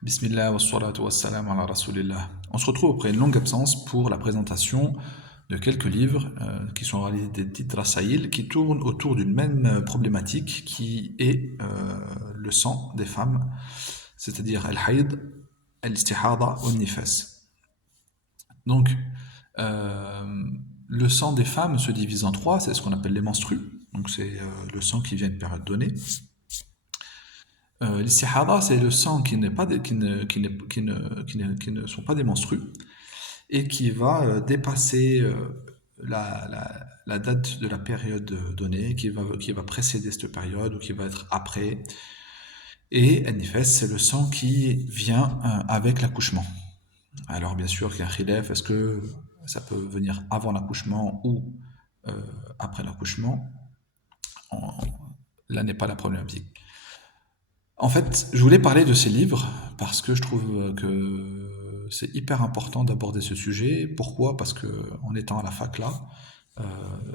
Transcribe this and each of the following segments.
Bismillah wa salatu wa salam ala rasulillah. On se retrouve après une longue absence pour la présentation de quelques livres qui sont en réalité des titres rasaïl qui tournent autour d'une même problématique qui est le sang des femmes, c'est-à-dire al-hayd, al-istihada ou nifas. Donc, euh, le sang des femmes se divise en trois, c'est ce qu'on appelle les menstrues. Donc, c'est le sang qui vient à une période donnée. L'istihada, c'est le sang qui n'est pas qui ne sont pas des menstrues et qui va dépasser la date de la période donnée, qui va précéder cette période ou qui va être après. Et nifas, c'est le sang qui vient avec l'accouchement. Alors bien sûr qu'il y a un khilaf, est-ce que ça peut venir avant l'accouchement ou après l'accouchement? En- Là n'est pas la problématique. En fait, je voulais parler de ces livres parce que je trouve que c'est hyper important d'aborder ce sujet. Pourquoi? Parce que en étant à la fac là,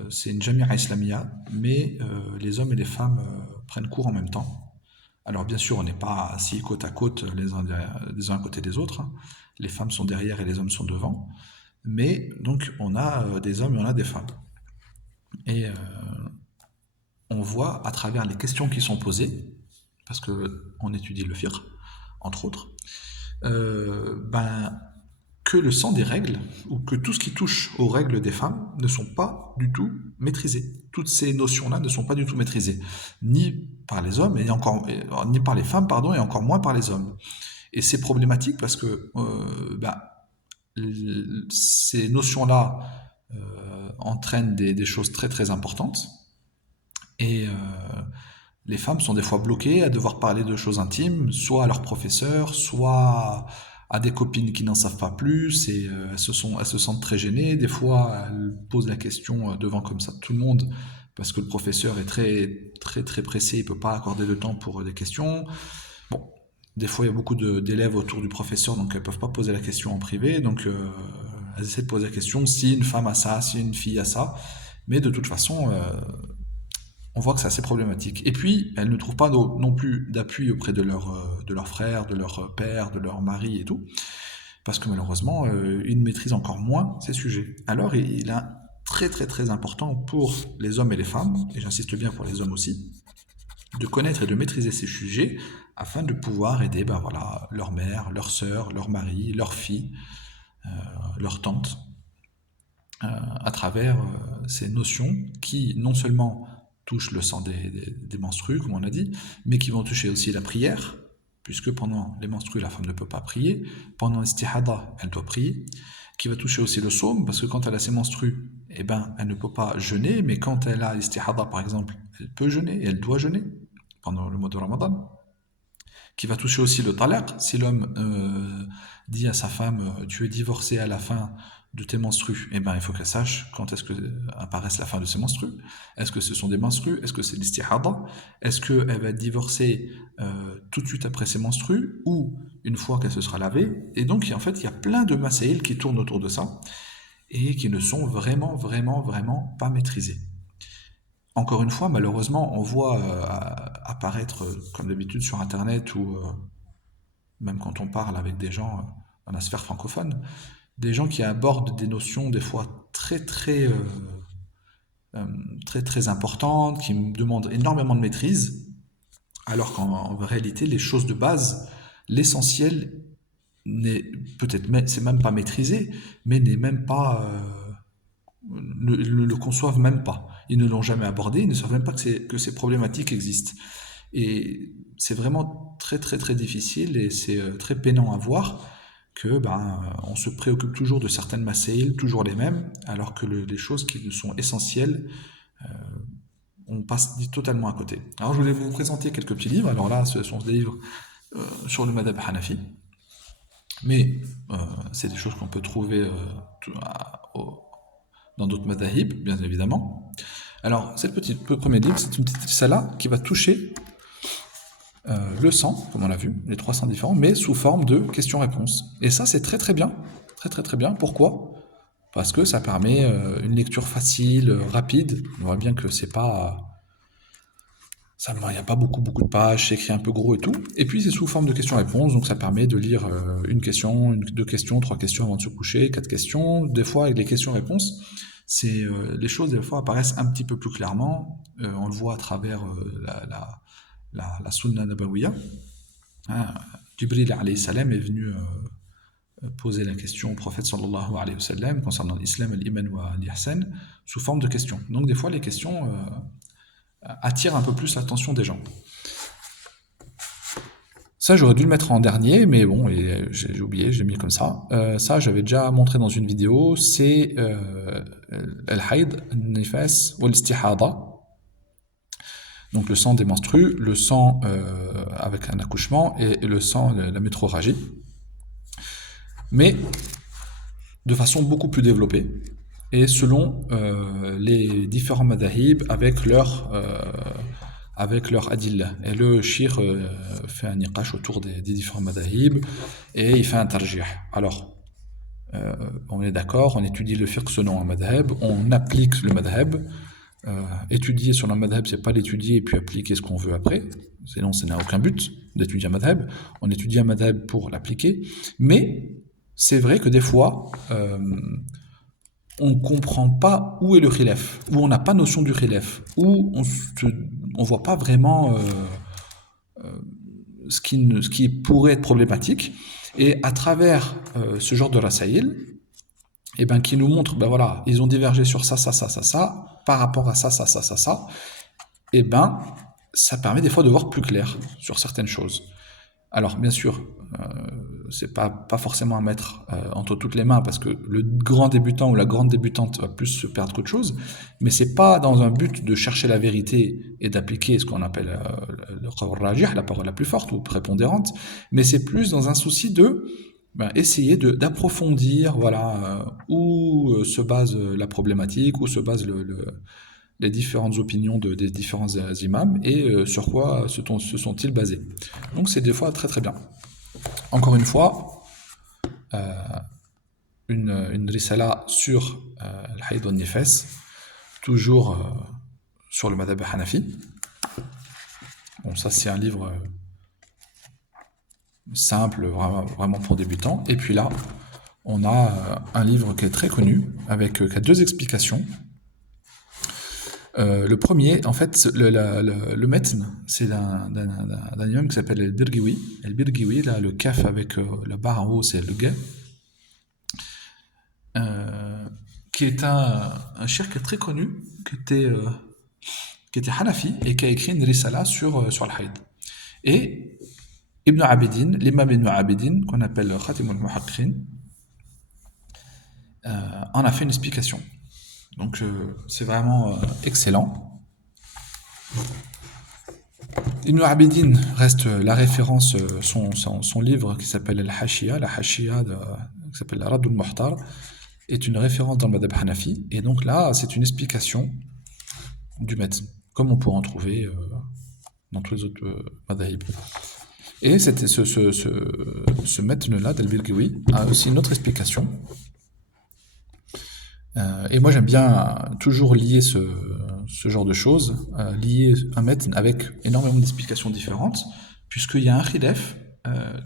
c'est une jamia islamia, mais les hommes et les femmes prennent cours en même temps. Alors bien sûr, on n'est pas assis côte à côte les uns à côté des autres, hein. Les femmes sont derrière et les hommes sont devant. Mais donc on a des hommes et on a des femmes. Et on voit à travers les questions qui sont posées, parce qu'on étudie le fiqh, entre autres, ben, que le sang des règles, ou que tout ce qui touche aux règles des femmes, ne sont pas du tout maîtrisées. Toutes ces notions-là ne sont pas du tout maîtrisées, ni par les hommes, ni par les femmes, pardon, et encore moins par les hommes. Et c'est problématique parce que ben, ces notions-là entraînent des choses très très importantes, et les femmes sont des fois bloquées à devoir parler de choses intimes, soit à leur professeur, soit à des copines qui n'en savent pas plus, et elles se sentent très gênées. Des fois, elles posent la question devant comme ça tout le monde, parce que le professeur est très très très pressé, il peut pas accorder le temps pour des questions. Bon, des fois, il y a beaucoup d'élèves autour du professeur, donc elles peuvent pas poser la question en privé, donc elles essaient de poser la question si une femme a ça, si une fille a ça, mais de toute façon, on voit que c'est assez problématique. Et puis, elles ne trouvent pas non plus d'appui auprès de leurs frères, de leur père, de leur mari et tout, parce que malheureusement, ils maîtrisent encore moins ces sujets. Alors, il est très très très important pour les hommes et les femmes, et j'insiste bien pour les hommes aussi, de connaître et de maîtriser ces sujets afin de pouvoir aider ben voilà, leur mère, leur sœur, leur mari, leur fille, leur tante, à travers ces notions qui non seulement touchent le sang des menstrues, comme on a dit, mais qui vont toucher aussi la prière, puisque pendant les menstrues, la femme ne peut pas prier, pendant l'istihada, elle doit prier, qui va toucher aussi le saum, parce que quand elle a ses menstrues, eh ben, elle ne peut pas jeûner, mais quand elle a l'istihada, par exemple, elle peut jeûner, et elle doit jeûner pendant le mois de Ramadan, qui va toucher aussi le talaq. Si l'homme dit à sa femme tu es divorcé à la fin de tes menstrues, eh ben, il faut qu'elle sache quand est-ce que apparaissent la fin de ses menstrues. Est-ce que ce sont des menstrues? Est-ce que c'est l'istihada? Est-ce qu'elle va être divorcée tout de suite après ses menstrues ou une fois qu'elle se sera lavée? Et donc, en fait, il y a plein de masaïl qui tournent autour de ça et qui ne sont vraiment, vraiment, vraiment pas maîtrisés. Encore une fois, malheureusement, on voit apparaître, comme d'habitude, sur Internet ou même quand on parle avec des gens dans la sphère francophone, des gens qui abordent des notions des fois euh, très très importantes, qui me demandent énormément de maîtrise, alors qu'en réalité, les choses de base, l'essentiel n'est peut-être c'est même pas maîtrisé, mais n'est même pas ne le conçoivent même pas. Ils ne l'ont jamais abordé, ils ne savent même pas que ces problématiques existent. Et c'est vraiment très très très difficile et c'est très peinant à voir que ben, on se préoccupe toujours de certaines masaïl, toujours les mêmes, alors que les choses qui nous sont essentielles, on passe totalement à côté. Alors je voulais vous présenter quelques petits livres. Alors là, ce sont des livres sur le madhab Hanafi, mais c'est des choses qu'on peut trouver dans d'autres madhahib, bien évidemment. Alors, le premier livre, c'est une petite risala qui va toucher le sang, comme on l'a vu, les 300 différents, mais sous forme de questions-réponses. Et ça, c'est très très bien. Très très très bien. Pourquoi? Parce que ça permet une lecture facile, rapide. On voit bien que il n'y a pas beaucoup de pages, c'est écrit un peu gros et tout. Et puis c'est sous forme de questions-réponses, donc ça permet de lire une question, deux questions, trois questions avant de se coucher, quatre questions. Des fois, avec les questions-réponses, les choses des fois apparaissent un petit peu plus clairement. On le voit à travers la Sunna Nabawiya. Hein, Jibril alayhi salam est venu poser la question au prophète sallallahu alayhi wa sallam concernant l'islam, l'iman wa l'ihsan sous forme de questions. Donc des fois, les questions attirent un peu plus l'attention des gens. Ça, j'aurais dû le mettre en dernier, mais bon, j'ai oublié, j'ai mis comme ça. Ça, j'avais déjà montré dans une vidéo, c'est Al-Hayd, Al-Nifas ou l'Istihada. Donc le sang des menstrues, le sang avec un accouchement et le sang, la métrorragie. Mais de façon beaucoup plus développée et selon les différents madahib avec leur adilla. Et le shir fait un niqash autour des différents madahib et il fait un tarjih. Alors, on est d'accord, on étudie le fiqh selon un madhab, on applique le madhab. Étudier sur un madhab, c'est pas l'étudier et puis appliquer ce qu'on veut après. Sinon, ça n'a aucun but d'étudier un madhab. On étudie un madhab pour l'appliquer. Mais c'est vrai que des fois, on ne comprend pas où est le khilaf, où on n'a pas notion du khilaf, où on voit pas vraiment ce qui pourrait être problématique. Et à travers ce genre de rasaïl, et ben, qui nous montre, ben voilà, ils ont divergé sur ça, par rapport à ça, et ben, ça permet des fois de voir plus clair sur certaines choses. Alors, bien sûr, c'est pas forcément à mettre entre toutes les mains, parce que le grand débutant ou la grande débutante va plus se perdre qu'autre chose, mais c'est pas dans un but de chercher la vérité et d'appliquer ce qu'on appelle le qawl rajih, la parole la plus forte ou prépondérante, mais c'est plus dans un souci de essayer d'approfondir voilà, où se base la problématique, où se basent les différentes opinions des différents imams et sur quoi se sont-ils basés. Donc c'est des fois très très bien. Encore une fois, une risala sur al-hayd wal-nifas, toujours sur le madhab hanafi. Bon, ça c'est un livre simple, vraiment pour débutants. Et puis là, on a un livre qui est très connu, qui a deux explications. Le premier, en fait, le metn, c'est d'un imam qui s'appelle El-Birgiwi. El-Birgiwi, là, le kaf avec la barre en haut, c'est le gay. Qui est un shir qui est très connu, qui était hanafi et qui a écrit une risala sur al-hayd. Et Ibn Abidin, l'imam Ibn Abidin, qu'on appelle Khatim al-Muhaqqiqin, en a fait une explication. Donc c'est vraiment excellent. Ibn Abidin reste la référence, son livre qui s'appelle Al-Hashiya, la Hashiya qui s'appelle la Radd al-Muhtar, est une référence dans le madhab Hanafi. Et donc là, c'est une explication du metn, comme on pourra en trouver dans tous les autres madhahib. Et ce metn-là, d'Al-Birgiwi, a aussi une autre explication. Et moi j'aime bien toujours lier ce genre de choses, lier un metn avec énormément d'explications différentes, puisqu'il y a un khilaf,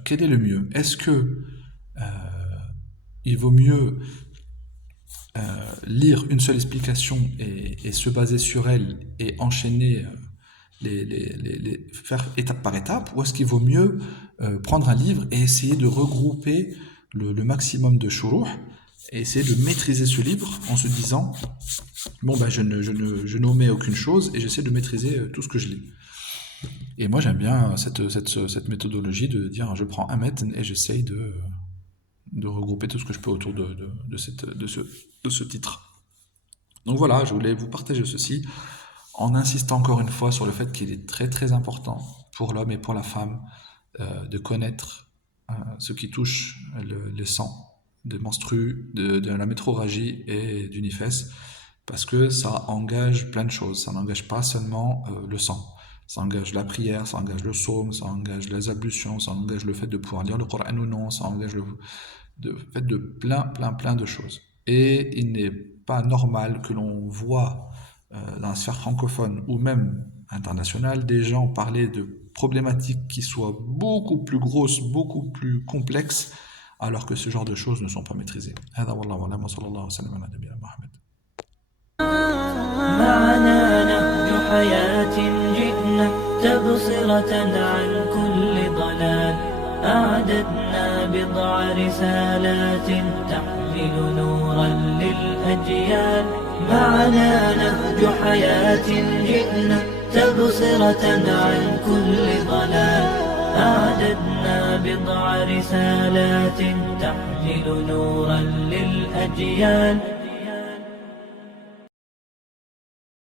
quel est le mieux? Est-ce que il vaut mieux lire une seule explication et se baser sur elle et enchaîner faire étape par étape, ou est-ce qu'il vaut mieux prendre un livre et essayer de regrouper le maximum de shuruh et essayer de maîtriser ce livre en se disant bon ben je n'omets aucune chose et j'essaie de maîtriser tout ce que je lis. Et moi j'aime bien cette méthodologie de dire je prends un metn et j'essaye de regrouper tout ce que je peux autour de ce titre. Donc voilà, je voulais vous partager ceci en insistant encore une fois sur le fait qu'il est très très important pour l'homme et pour la femme de connaître ce qui touche le sang de menstrues, de la métrorragie et du nifas, parce que ça engage plein de choses. Ça n'engage pas seulement le sang. Ça engage la prière, ça engage le psaume, ça engage les ablutions, ça engage le fait de pouvoir lire le Coran ou non, ça engage le fait de plein de choses. Et il n'est pas normal que l'on voit dans la sphère francophone ou même international, des gens parlaient de problématiques qui soient beaucoup plus grosses, beaucoup plus complexes, alors que ce genre de choses ne sont pas maîtrisées. هذا والله أعلم وصلى الله وسلم على نبينا محمد. معنا نهج حياة جئنا تبصرة عن كل ضلال أعددنا بضع رسالات تحمل نورا للأجيال معنا نهج حياة جئنا تبصرة عن كل ضلال أعددنا بضع رسالات تحمل نورا للأجيال